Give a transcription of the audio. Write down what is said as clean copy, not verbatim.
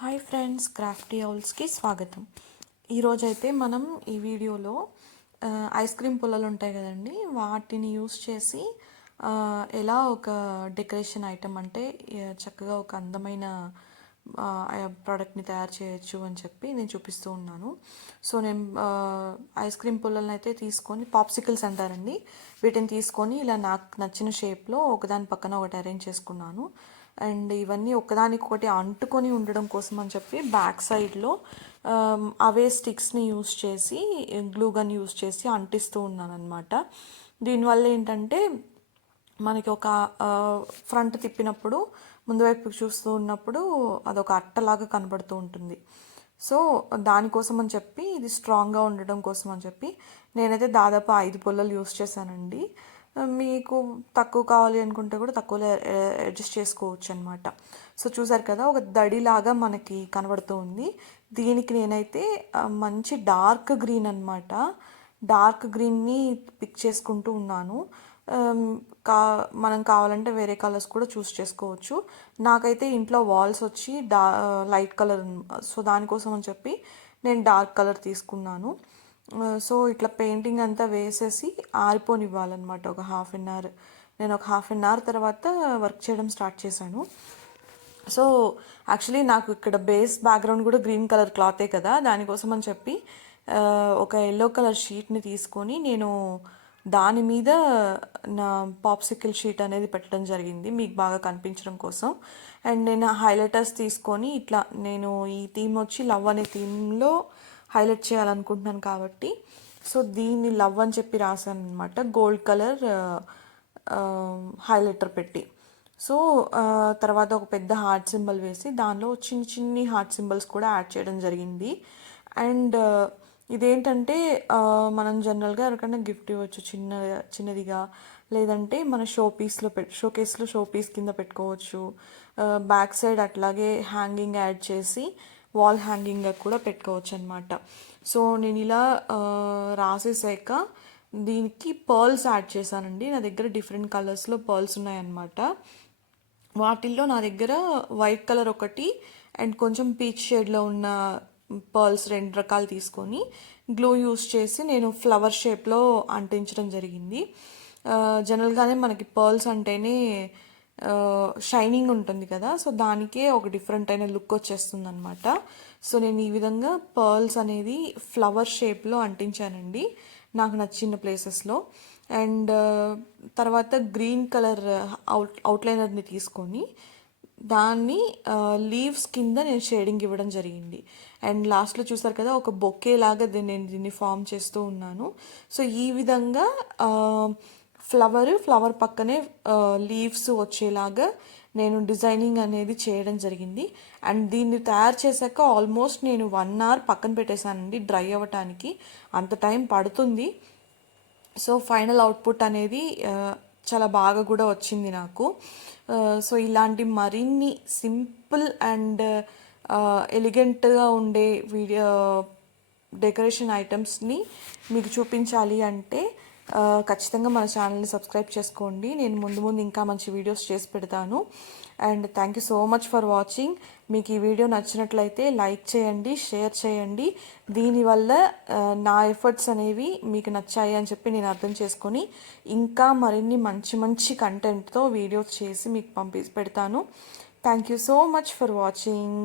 Hi friends, Crafty ఔల్స్కి స్వాగతం. ఈరోజైతే మనం ఈ వీడియోలో ఐస్ క్రీమ్ పుల్లలు ఉంటాయి కదండి, వాటిని యూస్ చేసి ఎలా ఒక డెకరేషన్ ఐటమ్ అంటే చక్కగా ఒక అందమైన ప్రోడక్ట్ని తయారు చేయొచ్చు అని చెప్పి నేను చూపిస్తూ ఉన్నాను. సో నేను ఐస్ క్రీమ్ పుల్లలను అయితే తీసుకొని, పాప్సికల్స్ అంటారండి, వీటిని తీసుకొని ఇలా నాకు నచ్చిన షేప్లో ఒకదాని పక్కన ఒకటి అరేంజ్ చేసుకున్నాను. అండ్ ఇవన్నీ ఒకదానికొకటి అంటుకొని ఉండడం కోసం అని చెప్పి బ్యాక్ సైడ్లో అవే స్టిక్స్ని యూస్ చేసి, గ్లూ గన్ యూస్ చేసి అంటిస్తూ ఉన్నాను అనమాట. దీనివల్ల ఏంటంటే మనకి ఒక ఫ్రంట్ తిప్పినప్పుడు ముందు వైపు చూస్తూ ఉన్నప్పుడు అదొక అట్టలాగా కనబడుతూ ఉంటుంది. సో దానికోసం అని చెప్పి, ఇది స్ట్రాంగ్గా ఉండడం కోసం అని చెప్పి నేనైతే దాదాపు 5 పుల్లలు యూస్ చేశానండి. మీకు తక్కువ కావాలి అనుకుంటే కూడా తక్కువలో అడ్జస్ట్ చేసుకోవచ్చు అనమాట. సో చూసారు కదా, ఒక దడిలాగా మనకి కనబడుతూ ఉంది. దీనికి నేనైతే మంచి డార్క్ గ్రీన్ అనమాట, డార్క్ గ్రీన్ని పిక్ చేసుకుంటూ ఉన్నాను. మనం కావాలంటే వేరే కలర్స్ కూడా చూస్ చేసుకోవచ్చు. నాకైతే ఇంట్లో వాల్స్ వచ్చి లైట్ కలర్, సో దానికోసం అని చెప్పి నేను డార్క్ కలర్ తీసుకున్నాను. సో ఇట్లా పెయింటింగ్ అంతా వేసేసి ఆరిపోనివ్వాలన్నమాట ఒక హాఫ్ అన్ అవర్. నేను ఒక హాఫ్ అన్ అవర్ తర్వాత వర్క్ చేయడం స్టార్ట్ చేశాను. సో యాక్చువల్లీ నాకు ఇక్కడ బేస్ బ్యాక్గ్రౌండ్ కూడా గ్రీన్ కలర్ క్లాతే కదా, దానికోసం అని చెప్పి ఒక ఎల్లో కలర్ షీట్ని తీసుకొని నేను దాని మీద నా పాప్సికల్ షీట్ అనేది పెట్టడం జరిగింది, మీకు బాగా కనిపించడం కోసం. అండ్ నేను హైలైటర్స్ తీసుకొని ఇట్లా, నేను ఈ థీమ్ వచ్చి లవ్ అనే థీమ్లో హైలైట్ చేయాలనుకుంటున్నాను కాబట్టి, సో దీన్ని లవ్ అని చెప్పి రాశాను అనమాట, గోల్డ్ కలర్ హైలైటర్ పెట్టి. సో తర్వాత ఒక పెద్ద హార్ట్ సింబల్ వేసి దానిలో చిన్ని చిన్ని హార్ట్ సింబల్స్ కూడా యాడ్ చేయడం జరిగింది. అండ్ ఇదేంటంటే మనం జనరల్గా ఎవరికైనా గిఫ్ట్ ఇవ్వచ్చు, చిన్నదిగా, లేదంటే మన షోకేస్లో షో పీస్ కింద పెట్టుకోవచ్చు. బ్యాక్ సైడ్ అట్లాగే హ్యాంగింగ్ యాడ్ చేసి వాల్ హ్యాంగింగ్గా కూడా పెట్టుకోవచ్చు అనమాట. సో నేను ఇలా రాసేసాక దీనికి పర్ల్స్ యాడ్ చేశానండి. నా దగ్గర డిఫరెంట్ కలర్స్లో పర్ల్స్ ఉన్నాయన్నమాట. వాటిల్లో నా దగ్గర వైట్ కలర్ ఒకటి అండ్ కొంచెం పీచ్ షేడ్లో ఉన్న పర్ల్స్ 2 రకాలు తీసుకొని గ్లూ యూస్ చేసి నేను ఫ్లవర్ షేప్లో అంటించడం జరిగింది. జనరల్గానే మనకి పర్ల్స్ అంటేనే షైనింగ్ ఉంటుంది కదా, సో దానికే ఒక డిఫరెంట్ అయిన లుక్ వచ్చేస్తుంది అనమాట. సో నేను ఈ విధంగా పర్ల్స్ అనేది ఫ్లవర్ షేప్లో అంటించానండి నాకు నచ్చిన ప్లేసెస్లో. అండ్ తర్వాత గ్రీన్ కలర్ అవుట్లైనర్ని తీసుకొని దాన్ని లీవ్స్ కింద నేను షేడింగ్ ఇవ్వడం జరిగింది. అండ్ లాస్ట్లో చూసారు కదా, ఒక బొకే లాగా నేను దీన్ని ఫామ్ చేస్తూ ఉన్నాను. సో ఈ విధంగా ఫ్లవర్ పక్కనే లీవ్స్ వచ్చేలాగా నేను డిజైనింగ్ అనేది చేయడం జరిగింది. అండ్ దీన్ని తయారు చేశాక ఆల్మోస్ట్ నేను 1 అవర్ పక్కన పెట్టేశానండి డ్రై అవ్వటానికి, అంత టైం పడుతుంది. సో ఫైనల్ అవుట్పుట్ అనేది చాలా బాగా కూడా వచ్చింది నాకు. సో ఇలాంటి మరిన్ని సింపుల్ అండ్ ఎలిగెంట్గా ఉండే డెకరేషన్ ఐటమ్స్ని మీకు చూపించాలి అంటే ఖచ్చితంగా మన ఛానల్ని సబ్స్క్రైబ్ చేసుకోండి. నేను ముందు ముందు ఇంకా మంచి వీడియోస్ చేసి పెడతాను. And thank you so much for watching. మీకు ఈ వీడియో నచ్చినట్లయితే లైక్ చేయండి, షేర్ చేయండి. దీనివల్ల నా ఎఫర్ట్స్ అనేవి మీకు నచ్చాయి అని చెప్పి నేను అర్థం చేసుకొని ఇంకా మరిన్ని మంచి మంచి కంటెంట్తో వీడియోస్ చేసి మీకు పెడతాను. Thank you so much for watching.